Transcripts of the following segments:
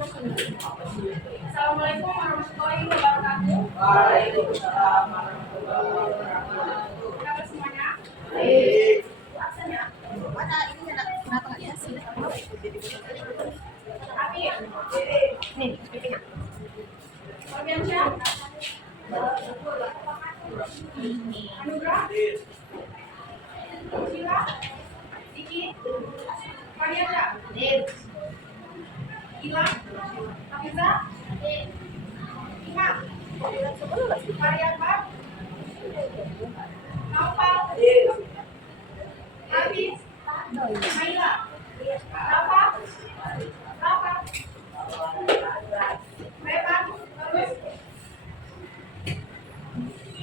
Assalamualaikum warahmatullahi wabarakatuh. Waalaikumsalam warahmatullahi wabarakatuh. Kabar semuanya? Baik. Absen ya? Mana ini anak kenapa nggak ya sih? Tapi Nih, pipinya. Orbiansyah, Anugrah, Sheila, Diki, Mariana, Gila, Hafiza, Ima, Mariana, Naufal, Hafiz, Naila, Rafa, Revan, terus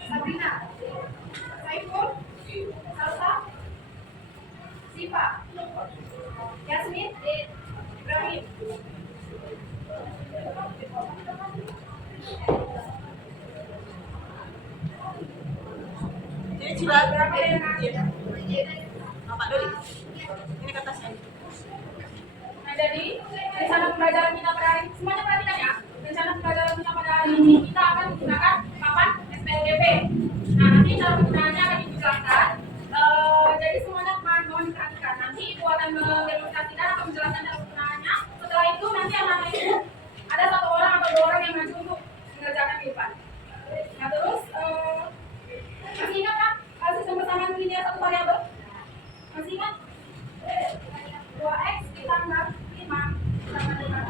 Sabrina, Saiful, Salsa, Siva, Yasmin, Ibrahim. Ini sudah Berapa yang Bapak Doli. Ini kertasnya. Nah, jadi rencana pembelajaran kita pada hari ini semuanya perhatikan ya. Rencana pembelajaran kita pada hari ini kita akan menggunakan papan SPLDP. Nah, nanti cara penggunaannya akan dijelaskan. Jadi semuanya mohon diperhatikan. Nanti ibu akan mendemonstrasikan atau menjelaskan cara penggunaannya. Setelah itu nanti anak-anak ibu ada satu orang atau dua orang yang maju untuk mengerjakan di depan. Nah, terus masih ingat kan sistem persamaan linear satu variabel? Masih ingat? 2x ditambah 5 sama dengan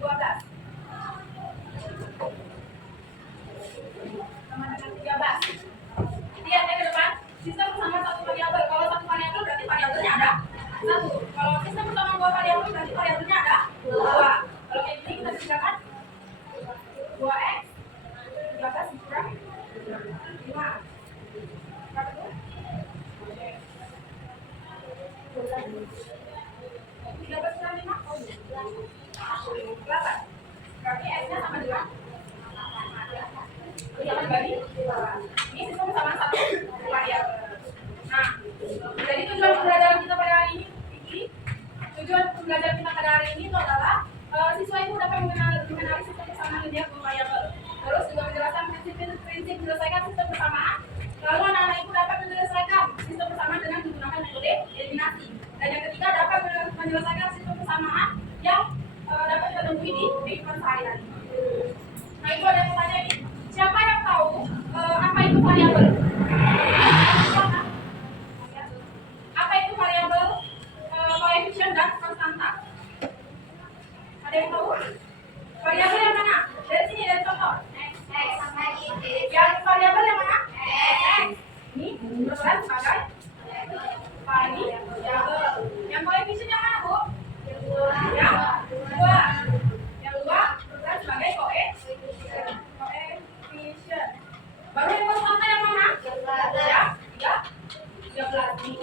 12 sama dengan 13. Lihat ya ke depan, sistem persamaan satu variabel. Kalau satu variabel berarti variabelnya ada satu. Kalau sistem persamaan dua variabel berarti variabelnya ada dua. Kalau kayak gini kita kerjakan 2x 13 dikurang 5. Berapa tuh? 13 kurang 5? Oh, 8. Berarti S-nya sama dengan? Jangan bagi. Ini sistem sama satu variabel. Nah, jadi tujuan pembelajaran kita pada hari ini itu adalah siswa itu dapat mengenali sistem persamaan linear dua variabel. Terus juga menjelaskan prinsip menyelesaikan sistem persamaan. Lalu anak-anak itu dapat menyelesaikan sistem persamaan dengan menggunakan metode eliminasi. Dan yang ketiga dapat menyelesaikan sistem persamaan yang dapat kita temui di kehidupan sehari-hari. Nah, itu ada yang bertanya ini. Siapa yang tahu apa itu variabel? Apa itu variabel, koefisien dan konstanta? Ada yang tahu? Variabel yang mana? Dari sini, dari contoh. Yang variabel yang mana? X. Ini berperan sebagai variabel. Yang koefisien yang mana, Bu? Yang dua. Yang dua berperan sebagai koefisien. Baru yang konstanta yang mana? Ya, 13 ini.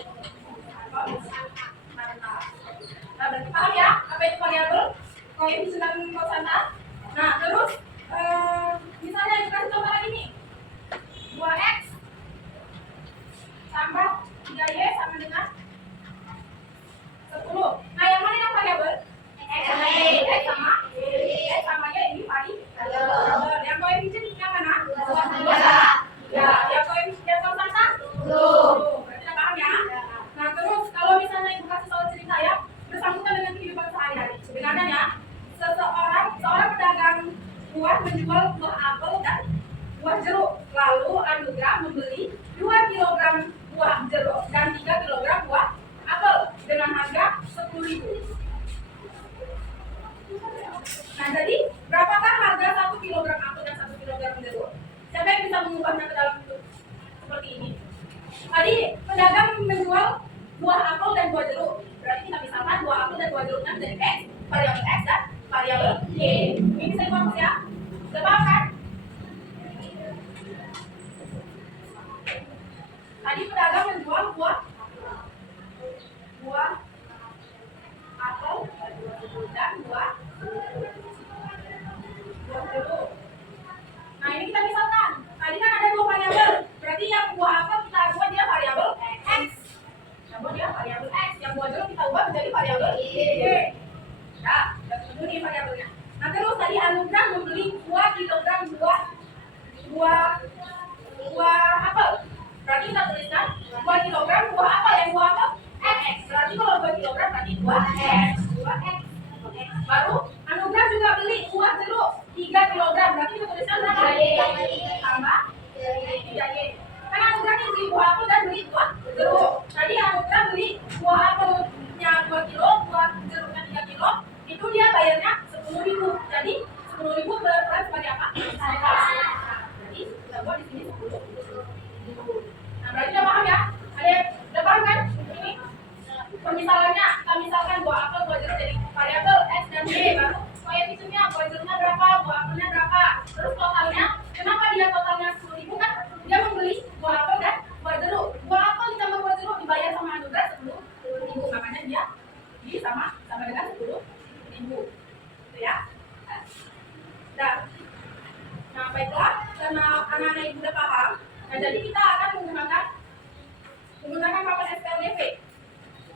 Nah, berarti paham ya apa itu variabel, koefisien dan konstanta. Nah, terus misalnya dikasih contoh lagi nih, 2x tambah 3y sama dengan 10. Nah, yang mana yang variabel? X sama y ini variabel. Yang koefisien yang mana? 2. Ya, yang koefisien konstanta? 10. Berarti udah paham ya? Nah, terus kalau misalnya ibu kasih soal cerita ya, bersangkutan dengan kehidupan sehari-hari. Sebenarnya ya, seorang pedagang buah menjual buah apel dan buah jeruk. Lalu Anugrah membeli 2 kg buah jeruk dan 3 kg buah apel dengan harga 10.000. Nah, jadi berapakah harga 1 kg apel dan 1 kg jeruk? Siapa yang bisa mengubahnya ke dalam bentuk seperti ini? Tadi pedagang menjual buah apel dan buah jeruk. Berarti kita misalkan buah apel dan buah jeruknya menjadi X, variabel X dan variabel Y. Ini bisa difokus ya. Sudah paham kan? Tadi pedagang menjual buah apel dan buah jeruk. Nah, ini kita misalkan. Tadi kan ada dua variabel. Berarti yang buah apel kita buat dia variabel X. Yang buat dia variabel X. Yang buah jeruk kita ubah menjadi variabel Y. Y. Nah, udah ketemu nih variabelnya. Nah, terus tadi Anugrah membeli 2 kilogram buah apel. Berarti kita tuliskan 2 kilogram buah apel. Yang buah apel X. Berarti kalau 2 kilogram berarti 2X. 2X. Baru Anugrah juga beli buah jeruk 3 kilogram. Berarti kita tuliskan berapa? Tambah 3Y. Kan Anugrah nih beli buah apel dan beli buah jeruk. Tadi Anugrah beli buah apelnya 2 kilo, buah jeruknya 3 kilo. Itu dia bayarnya 10.000. Jadi 10.000 berperan sebagai apa? Jadi kita buat di sini 10. Nah, berarti udah paham ya? Ada udah paham kan? Ini permisalannya, kita misalkan buah apel, buah jeruk jadi variabel X dan Y. Baru koefisiennya, buah jeruknya berapa, buah apelnya berapa. Terus totalnya, kenapa dia totalnya 10.000 kan? Dia membeli buah apel dan buah jeruk. Buah apel ditambah buah jeruk dibayar sama Anugrah 10.000. Makanya dia sama dengan 10.000. Gitu ya. Nah, baiklah, karena anak-anak ibu udah paham. Nah, jadi kita akan menggunakan papan SPLDP.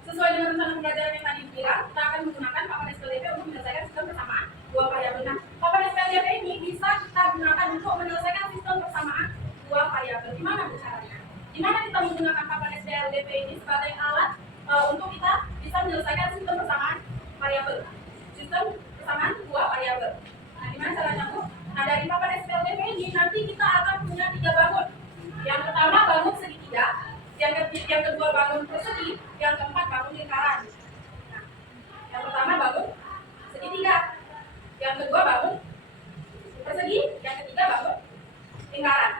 Sesuai dengan rencana pembelajaran yang tadi bilang, kita akan menggunakan papan SPLDP untuk menyelesaikan sistem persamaan dua variabel. Nah, papan SPLDP ini bisa kita gunakan untuk menyelesaikan sistem persamaan dua variabel. Gimana caranya? Gimana kita menggunakan papan SPLDP ini sebagai alat untuk kita bisa menyelesaikan sistem persamaan variabel, sistem persamaan dua variabel. Nah, gimana caranya, Bu? Nah, dari papan SPLDP ini nanti kita akan punya 3 bangun. Yang pertama bangun segitiga, yang kedua bangun persegi, yang keempat bangun lingkaran. Nah, yang pertama bangun segitiga, yang kedua bangun persegi, yang ketiga bangun lingkaran.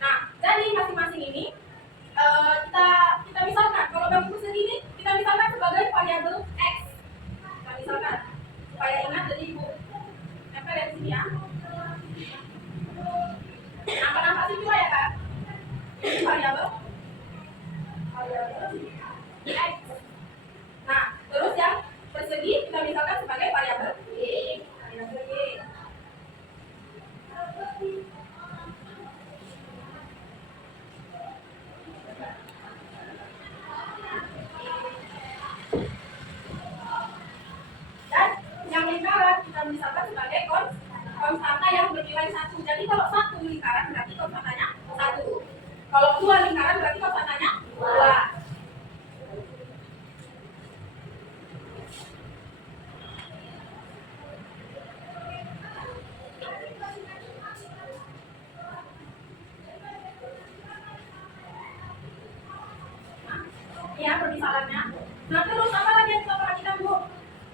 Nah, jadi masing-masing ini kita misalkan kalau bangun persegi ini kita misalkan sebagai variabel X. Kita misalkan supaya ingat, jadi Ibu tempel di sini ya. Nampak sini ya Kak? Ini variabel X. Nah, terus yang persegi kita misalkan sebagai variabel Y. Variabel Y. Dan yang lingkaran kita misalkan sebagai konstanta yang bernilai 1. Jadi kalau 1 lingkaran berarti konstantanya 1. Kalau 2 lingkaran berarti konstantanya 2. Ya, permisalannya. Nah, terus apa lagi yang kita perhatikan, Bu?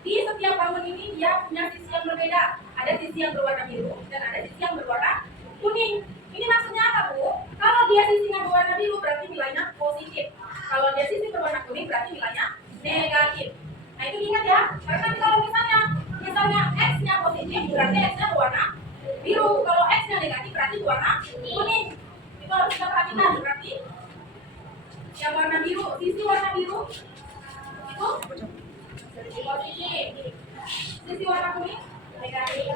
Di setiap bangun ini dia punya sisi yang berbeda. Ada sisi yang berwarna biru dan ada sisi yang berwarna kuning. Ini maksudnya apa, Bu? Kalau dia sisinya berwarna biru berarti nilainya positif. Kalau dia sisi berwarna kuning berarti nilainya negatif. Nah, itu ingat ya. Karena kalau misalnya X-nya positif berarti X-nya berwarna biru. Kalau X-nya negatif berarti berwarna kuning. Itu harus kita perhatikan. Berarti yang warna biru, sisi warna biru itu positif. Sisi warna kuning negatif.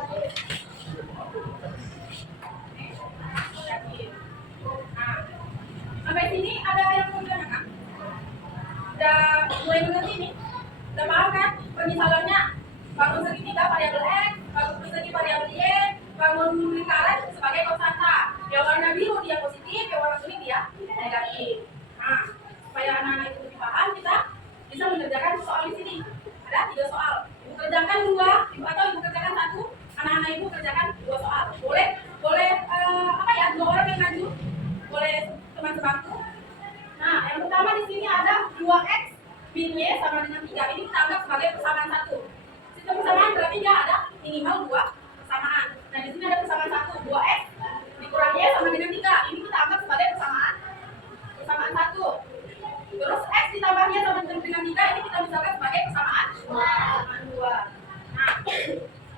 Nah, sampai sini ada yang mau ditanyakan? Udah mulai mengerti nih? Udah paham kan? Permisalannya bangun segitiga variabel X, bangun persegi variabel Y, bangun lingkaran sebagai konstanta. Yang warna biru dia positif, yang warna kuning dia negatif. Nah, supaya anak-anak itu lebih paham, kita bisa mengerjakan soal di sini. Ada 3 soal. Ibu kerjakan 2, atau ibu kerjakan 1. Anak-anak ibu kerjakan 2 soal. Boleh 2 orang yang maju. Boleh teman sebangku. Nah, yang pertama di sini ada 2X min Y sama dengan 3. Ini kita anggap sebagai persamaan 1. Sistem persamaan berarti dia ada minimal 2 persamaan. Nah, di sini ada persamaan 1, 2X dikurang Y sama dengan 3. Ini kita anggap sebagai persamaan 1. Terus X ditambahnya sama dengan 3, ini kita misalkan sebagai persamaan 2. Nah,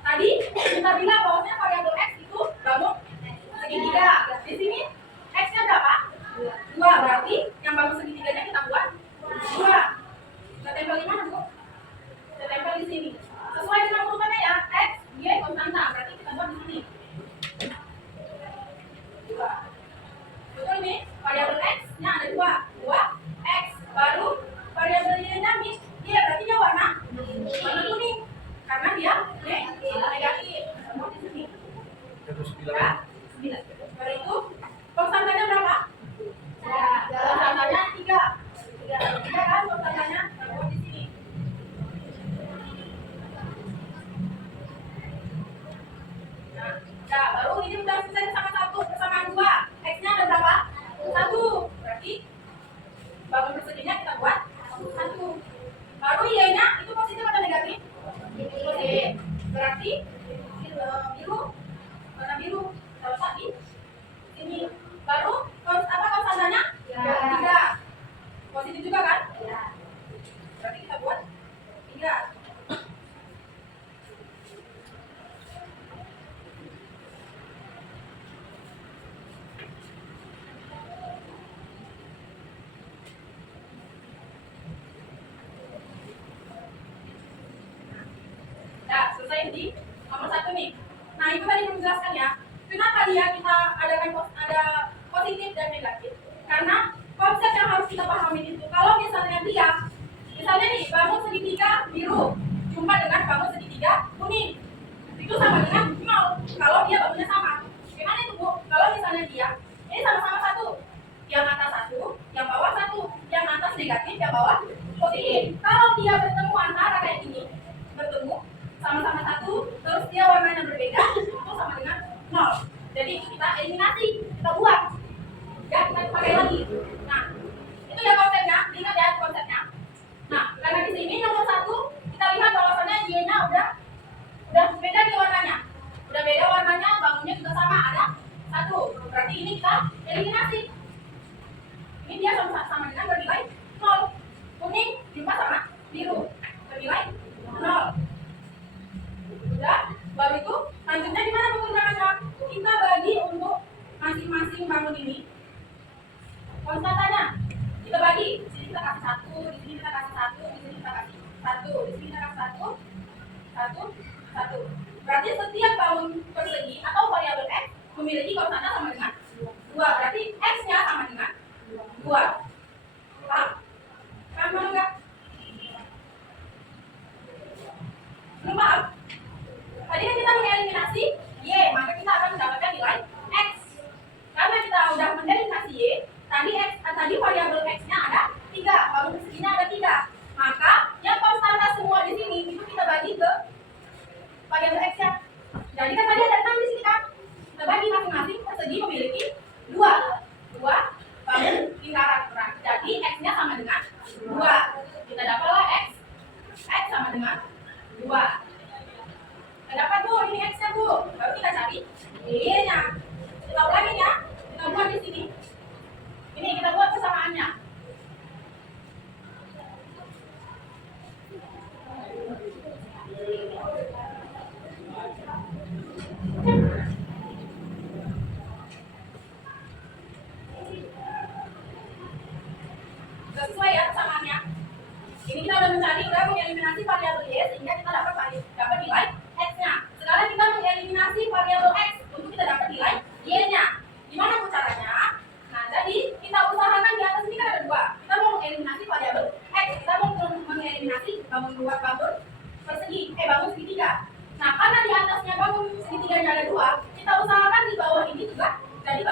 tadi kita bilang bahwasanya variabel X itu bangun segitiga. Di sini X-nya berapa? 2. Berarti yang bangun segitiganya kita buat 2. Kita tempel di mana, Bu? Kita tempel di sini. Sesuai dengan urutannya ya, X, Y konstanta. Berarti kita buat di sini. 2. Betul nih? Variabel X-nya ada 2. 2 X. Baru variabel Y-nya min. Iya, berarti dia warna selesai di nomor 1 nih. Nah, itu tadi menjelaskan ya, kenapa dia kita adakan ada positif dan negatif. Karena konsep yang harus kita pahami itu, kalau misalnya dia, misalnya nih, bangun segitiga biru, jumpa dengan bangun segitiga kuning, itu sama dengan 0, kalau dia bangunnya sama. Gimana itu Bu? Kalau misalnya dia, ini sama-sama 1, yang atas 1, yang bawah 1, yang atas negatif, yang bawah positif. Kalau dia bertemu antara kayak gini, bertemu sama-sama 1, terus dia warnanya berbeda, itu sama dengan 0. Jadi kita eliminasi, kita buang, ya kita pakai lagi. Nah, itu ya konsepnya, ingat ya konsepnya. Nah, karena di sini nomor 1 kita lihat bahwasannya dia-nya udah beda nih warnanya, udah beda warnanya, bangunnya juga sama, ada 1. Berarti ini kita eliminasi. Ini dia sama dengan bernilai 0. Kuning jumpa sama biru, bernilai 0. Udah, baru itu lanjutnya gimana penggunaannya? Kita bagi untuk masing-masing bangun ini. Konstantanya kita bagi. Di sini kita kasih 1, di sini kita kasih 1, di sini kita kasih 1, di sini kita kasih 1, 1. Berarti setiap bangun persegi atau variabel x memiliki konstanta sama dengan 2. Berarti x-nya sama dengan 2. Paham? Paham belum enggak? Belum paham? Tadi kan kita mengeliminasi y, maka kita akan mendapatkan nilai x. Karena kita sudah mengeliminasi y, tadi variabel x-nya ada 3, bangun perseginya ada 3. Maka yang konstanta semua di sini itu kita bagi ke variabel x-nya. Jadi kan tadi ada 6 di sini kan? Kita bagi masing-masing persegi memiliki 2 bangun lingkaran. Jadi x-nya sama dengan 2. Kita dapatlah x sama dengan 2. Kita dapat Bu, ini x-nya Bu. Baru kita cari y-nya. Kita ulangin ya. Kita buat di sini. Ini kita buat kesamaannya. Sesuai ya kesamaannya. Ini kita udah mengeliminasi variabel y sehingga kita dapat nilai x-nya. Sekarang kita mengeliminasi variabel x untuk kita dapat nilai y-nya. Gimana Bu caranya? Nah, jadi kita usahakan di atas ini kan ada 2. Kita mau mengeliminasi variabel x, kita mau mengeliminasi bangun segitiga. Nah, karena di atasnya bangun segitiganya ada 2, kita usahakan di bawah ini juga jadi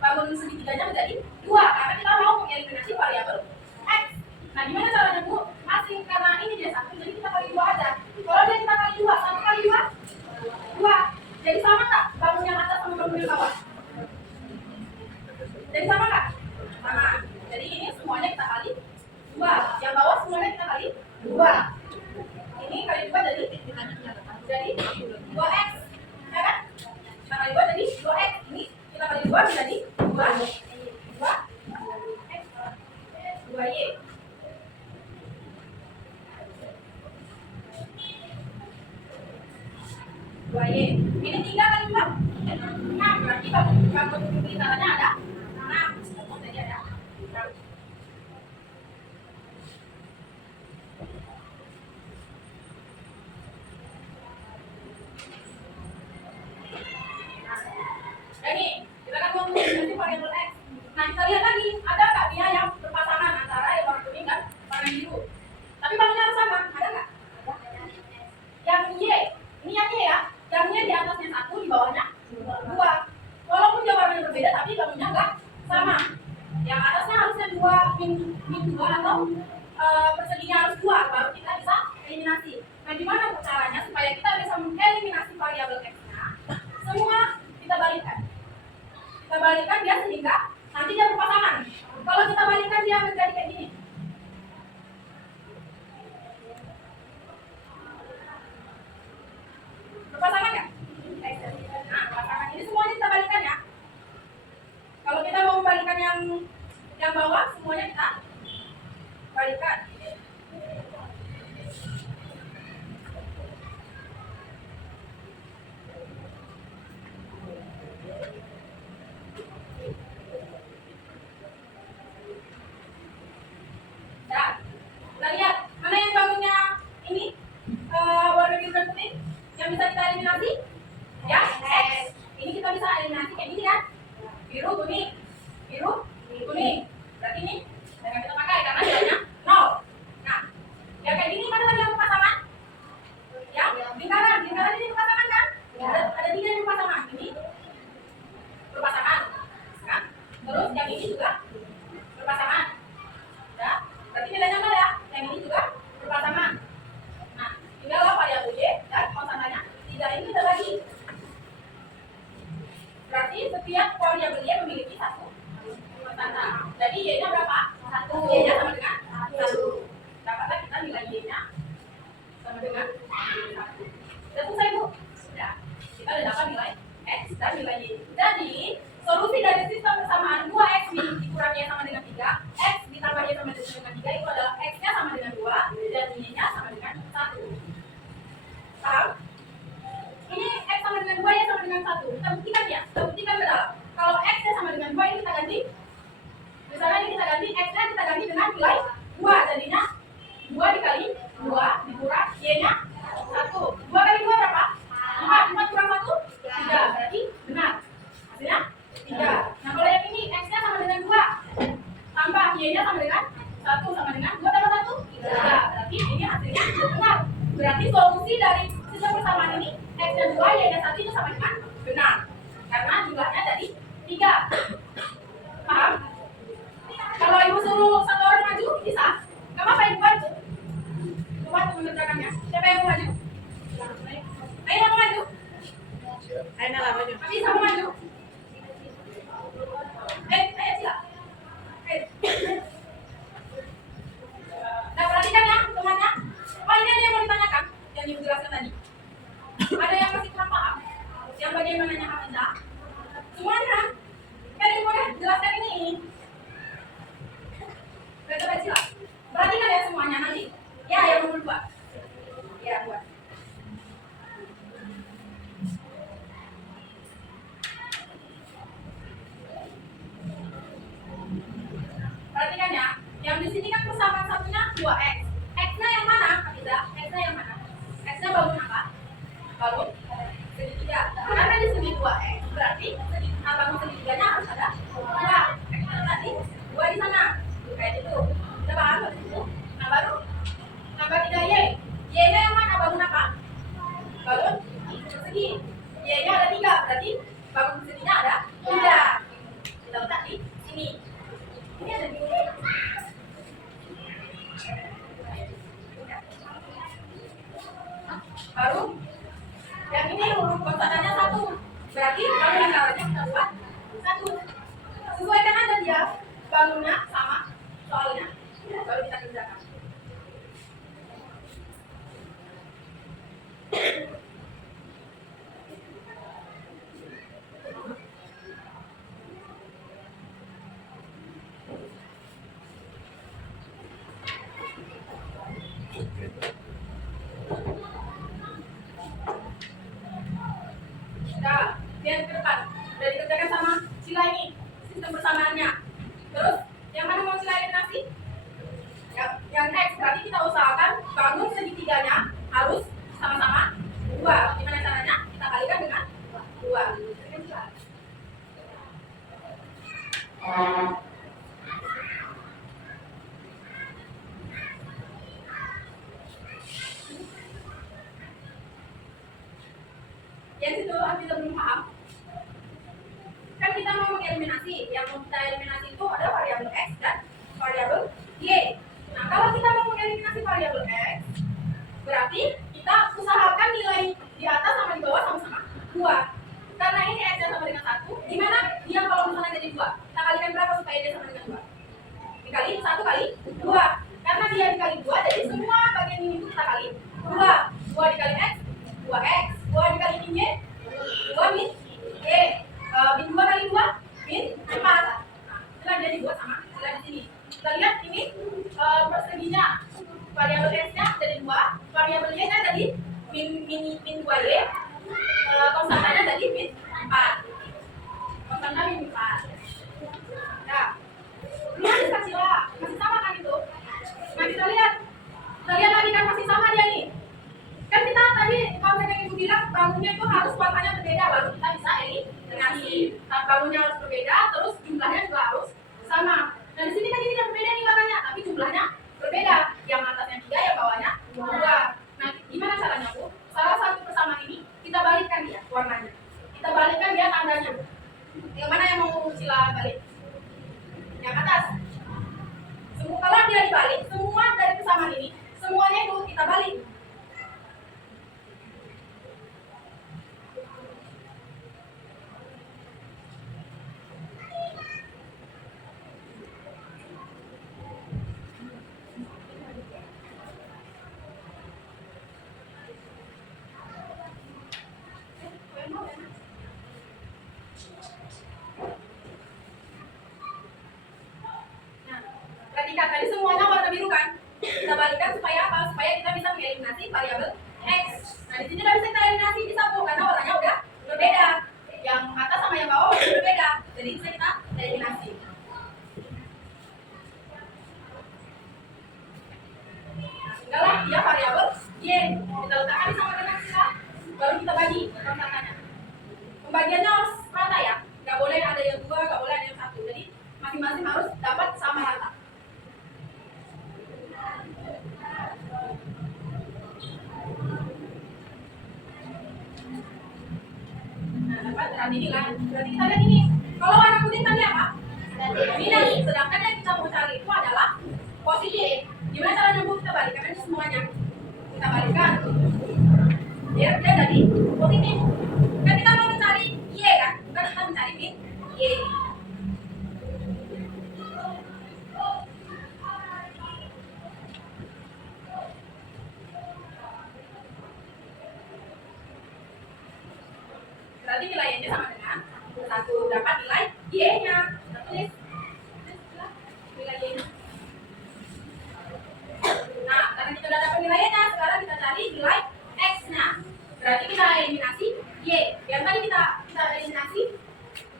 bangun segitiganya menjadi 2 karena kita mau mengeliminasi variabel x. Nah, gimana caranya Bu? Karena ini dia 1, jadi kita kali 2 aja. Kalau dia kita kali 2, 1 kali 2, 2. Jadi sama nggak bangun yang atas sama bangun yang bawah? Jadi sama nggak? Sama. Jadi ini semuanya kita kali 2. Yang bawah semuanya kita kali 2. Ini kali 2 jadi 2x. Ya kan? Kita kali 2 jadi 2x. Ini kita kali 2 menjadi 2y. Ini 3 kali 2 6. Berarti bangun lingkarannya ada 6. Jadi ada 6. Dan nih, kita kan mau mengeliminasi variabel x. Nah, kita lihat lagi, ada nggak dia yang berpasangan antara yang warna kuning dan warna biru? Tapi bangunnya harus sama, ada nggak? Yang y, ini yang y ya. Yang y di atasnya 1, di bawahnya 2. Walaupun dia warnanya berbeda, tapi bangunnya nggak sama. Yang atasnya harusnya 2 atau perseginya harus 2, baru kita bisa eliminasi. Nah, gimana caranya supaya kita bisa mengeliminasi variabel x-nya? Semua kita balikan. Kita balikan dia sehingga nanti dia berpasangan. Kalau kita balikan dia menjadi kayak gini. Berpasangan nggak? Nah, berpasangan. Ini semuanya kita balikan ya. Kalau kita mau membalikan yang bawah, semuanya kita balikan. Ya, kita lihat mana yang bangunnya ini warna biru dan kuning. yang bisa kita eliminasi? Ya, X. Ini kita bisa eliminasi kayak gini kan? Biru, kuning. Biru, kuning. Berarti ini jangan kita pakai karena nilainya 0. Nah, yang kayak gini mana tadi yang pasangan? Ya, lingkaran ini berpasangan kan? Ada 3 yang berpasangan. Ini berpasangan. Kan? Terus yang ini juga berpasangan. Ya, berarti nilainya 0 ya. Yang ini juga berpasangan. Nah, tinggal variabel Y dan konstantanya 3 ini kita bagi. Berarti setiap variabel Y memiliki satu konstanta. Jadi Y-nya berapa? 1. Y-nya sama dengan 1. Dapatlah kita nilai Y-nya sama dengan 1. Sudah selesai, Bu? Sudah. Kita sudah dapat nilai X dan nilai Y. Jadi, solusi dari sistem persamaan 2X dikurangi Y sama dengan 3, X ditambah Y sama dengan 3 itu adalah X-nya sama dengan 2 dan Y-nya sama dengan 1. Paham? Ini X sama dengan 2, Y sama dengan 1. Kita buktikan ya. Kita buktikan ke dalam. Kalau X-nya sama dengan 2, ini kita ganti. Misalnya ini kita ganti, X-nya kita ganti dengan nilai 2. Jadinya 2 dikali 2 dikurang Y-nya 1. 2 kali 2 berapa? 4. 4 kurang 1? 3. Berarti benar. Hasilnya 3. Nah, kalau yang ini X-nya sama dengan 2. Tambah Y-nya sama dengan 1. Sama dengan 2 tambah 1? 3. Berarti ini hasilnya benar. Berarti solusi dari sistem persamaan ini X-nya 2, Y-nya 1 itu sama dengan benar. Karena jumlahnya jadi 3. Paham? Kalau ibu suruh satu orang maju, bisa? Gak apa-apa ibu bantu. Coba untuk mengerjakannya. Siapa yang mau maju? Ayo yang mau maju. Ayo Nala maju. Bisa mau maju. Ayo sila. Nah, perhatikan ya temannya. Oh, ini ada yang mau ditanyakan yang ibu jelaskan tadi. Ada yang masih kurang paham? Yang bagaimananya Hafizah? Semuanya kan ibu udah jelaskan ini. Coba sila. Perhatikan ya semuanya nanti. Ya, yang nomor 2. Ya, buat. Perhatikan ya. Yang di sini kan persamaan satunya 2X. X-nya yang mana, Hafizah? X-nya yang mana? X-nya bangun apa? Bangun segitiga. Karena di sini 2X, berarti bangun segitiganya harus ada 2. X-nya tadi 2 di sana. Kayak gitu. Kita paham dari situ. Nah, baru tambah 3Y. Y-nya yang mana? Bangun apa? Bangun persegi. Y-nya ada 3, berarti bangun perseginya ada 3. Kita letak di sini. Ini ada di sini. Baru yang ini konstantannya 1. Berarti kalau yang lawannya kita buat 1. Sesuaikan aja dia bangunnya sama soalnya. Baru kita kerjakan. Nah, yang ke depan sudah dikerjakan sama sila ini sistem persamaannya. Terus yang mana mau sila eliminasi? Yang X, berarti kita usahakan bangun segitiganya harus sama-sama 2. Gimana caranya? Kita kalikan dengan 2. Yang situ kita belum paham. Kan kita mau mengeliminasi. Yang mau kita eliminasi itu ada variabel X dan variabel Y. Nah, kalau kita mau mengeliminasi variabel X, berarti kita usahakan nilai di atas sama di bawah sama-sama 2. Karena ini X-nya sama dengan 1, gimana dia kalau misalnya jadi 2? Kita kalikan berapa supaya dia sama dengan 2? Dikali 1 kali 2. Karena dia dikali 2, jadi semua bagian ini itu kita kali 2. 2 dikali X, 2X. 2 dikali min Y, 2 min Y. Min 2 kali 2, min 4. Nah, itulah dia dibuat sama sila di sini. Kita lihat ini perseginya. Variabel X-nya jadi 2, variabel Y-nya jadi min 2Y, konstantanya jadi min 4. Konstanta min 4. Nah, ini masih sila, masih sama kan itu? Nah, kita lihat lagi kan masih sama dia nih. Kan kita tadi kalau yang ibu bilang bangunnya itu harus warnanya berbeda baru kita bisa eliminasi. Bangunnya harus berbeda, terus jumlahnya juga harus sama. Nah di sini kan ini tidak berbeda nih warnanya, tapi jumlahnya berbeda. Yang atasnya 3, yang bawahnya 2. Nah gimana caranya Bu? Salah satu persamaan ini kita balikkan dia warnanya. Kita balikkan dia tandanya. Yang mana yang mau sila balik? Yang atas. Kalau dia dibalik, semua dari persamaan ini semuanya itu kita balik. Perhatikan tadi semuanya warna biru kan? Kita balikkan supaya apa? Supaya kita bisa mengeliminasi variabel x. Nah di sini tidak bisa kita eliminasi di satu karena warnanya udah berbeda. Yang atas sama yang bawah udah berbeda. Jadi bisa kita eliminasi. Nah, tinggallah dia variabel y. Kita letakkan di sama dengan sila. Baru kita bagi persatannya. Pembagiannya harus rata ya. Nggak boleh ada yang 2, nggak boleh ada yang 1. Jadi masing-masing harus dapat sama rata. Nah, dapat berarti nilai. Berarti kita lihat ini. Kalau warna putih tadi apa? Minus. Sedangkan yang kita mau cari itu adalah positif. Gimana caranya Bu? Kita balikkan aja semuanya. Kita balikkan. Biar dia jadi positif. Kan kita mau mencari y kan? Bukan kita mencari min y. Berarti nilainya sama dengan 1 dapat nilai y-nya. Kita tulis nilai y-nya. Nah, karena kita sudah dapat nilainya, sekarang kita cari nilai x-nya. Berarti kita eliminasi y. Yang tadi kita eliminasi,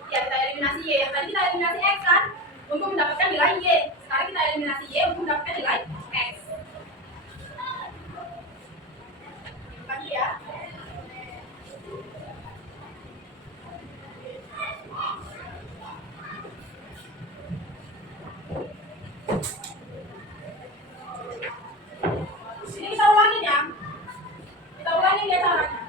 ya kita eliminasi y. Yang tadi kita eliminasi x kan, untuk mendapatkan nilai y. Sekarang kita eliminasi y untuk mendapatkan nilai x. Bagi ya. Ini kita ulangin ya. Kita ulangin ya caranya.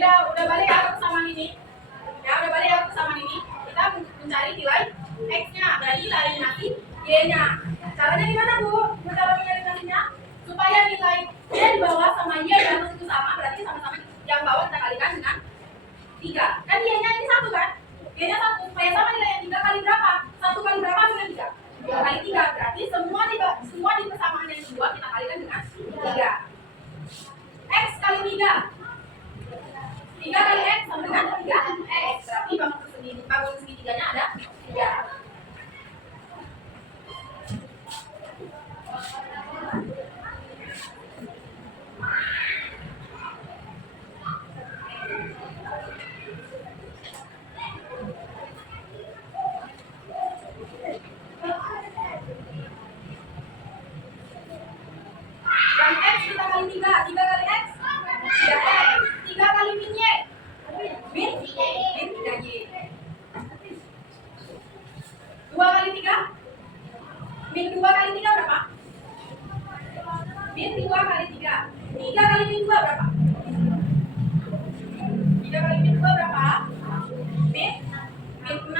Nah, udah balik ya ke persamaan ini. Ya, udah balik ya ke persamaan ini. Kita mencari nilai x-nya, berarti kita eliminasi y-nya. Caranya gimana Bu? Cara mengeliminasinya supaya nilai y di bawah sama y di atas itu sama, berarti sama-sama yang bawah kita kalikan dengan 3. Kan y-nya ini 1 kan? Y-nya 1, supaya sama nilai yang 3 kali berapa? 1 kali berapa dengan 3? 2 kali 3, berarti semua di persamaan yang kedua kita kalikan dengan 3. X kali 3. 3 kali x sama dengan 3x. Berarti bangun segitiganya ada 3. Dan x kita kali 3 kali x 3x. 3 kali min y. Min 3y. 2 kali 3. Min 2 kali 3 berapa? Min 2 kali 3. 3 kali min 2 berapa? 3 kali min 2 berapa? Min 6.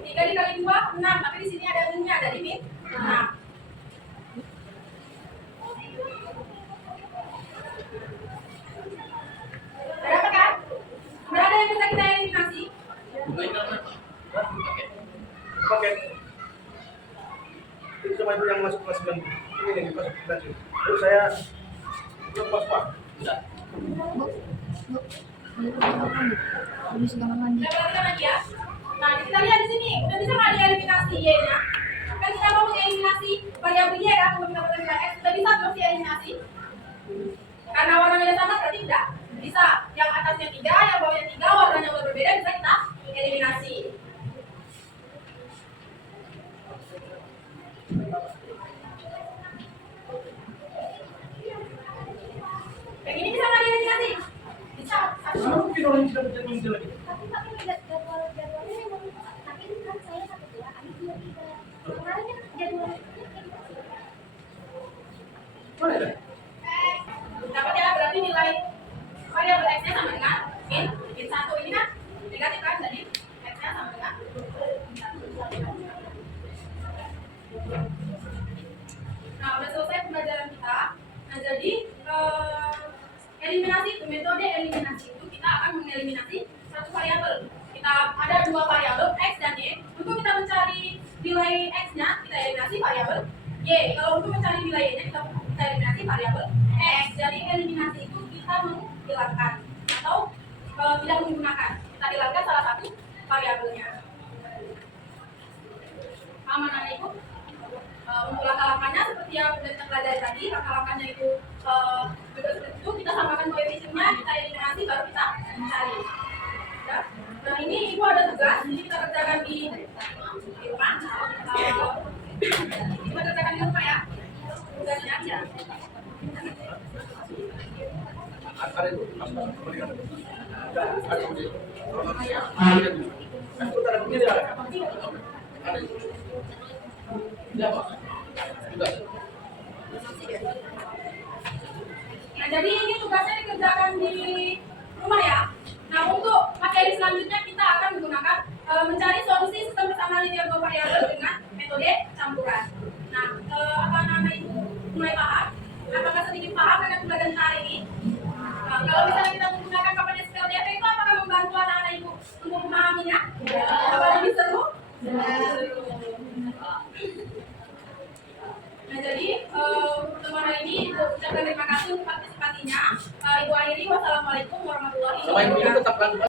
3 dikali 2 6, tapi di sini ada minnya, jadi min 6. Berapa kan? Berapa yang bisa kita eliminasi? Oke. Itu sama itu yang masuk kelas 9. Ini yang masuk kelas 9. Terus saya lepas Pak. Bisa. Habis kamar mandi. Kita perhatikan lagi ya. Nah, kita lihat di sini, udah bisa nggak dieliminasi y-nya? Kan kita mau mengeliminasi variabel Y kan, untuk mendapatkan nilai X, kita bisa terus dieliminasi. Karena warnanya sama berarti tidak bisa. Yang atasnya 3, yang bawahnya 3, warnanya udah berbeda, bisa kita eliminasi. Kayak gini bisa nggak dieliminasi? Bisa. Mana mungkin orang yang tidak bisa menjelek lagi? Tapi jadwalnya memang, tapi kan saya 1, 2, Abi 2, 3. Kemarin kan jadwalnya Mana ada? Dapat ya, berarti nilai variabel X-nya sama dengan min 1. Ini kan negatif kan, jadi X-nya sama dengan Nah, udah selesai pembelajaran kita. Nah, jadi eliminasi itu, metode eliminasi itu kita akan mengeliminasi satu variabel. Kita ada 2 variabel X dan Y. Untuk kita mencari nilai X-nya, kita eliminasi variabel Y. Kalau untuk mencari nilai Y-nya, kita eliminasi variabel X. Jadi eliminasi itu kita menghilangkan atau tidak menggunakan. Kita hilangkan salah satu variabelnya. Paham mana Ibu? Untuk langkah-langkahnya seperti yang sudah kita pelajari tadi, langkah-langkahnya itu juga seperti itu. Kita samakan koefisiennya, kita eliminasi, baru kita mencari. Ya. Nah, ini Ibu ada tugas, ini kita kerjakan di rumah. Kita kerjakan di rumah ya. Tugasnya aja. Ada itu. Ada itu. Ada itu. Aku tak ada begini ada. Ada itu. Tidak apa. Tidak. Nah, jadi ini tugasnya dikerjakan di rumah ya. Nah, untuk materi selanjutnya kita akan menggunakan mencari solusi sistem persamaan linear dua variabel dengan metode campuran. Nah, apa namanya Ibu mulai paham? Apakah sedikit paham dengan pembelajaran hari ini? Nah, kalau misalnya kita menggunakan KPDS PLDF itu apakah membantu anak-anak Ibu untuk memahaminya? Apa lebih seru? Nah, jadi pertemuan hari ini Ibu ucapkan terima kasih untuk partisipasinya. Ibu akhiri, wassalamualaikum warahmatullahi Sama ini wabarakatuh. tetap lanjut.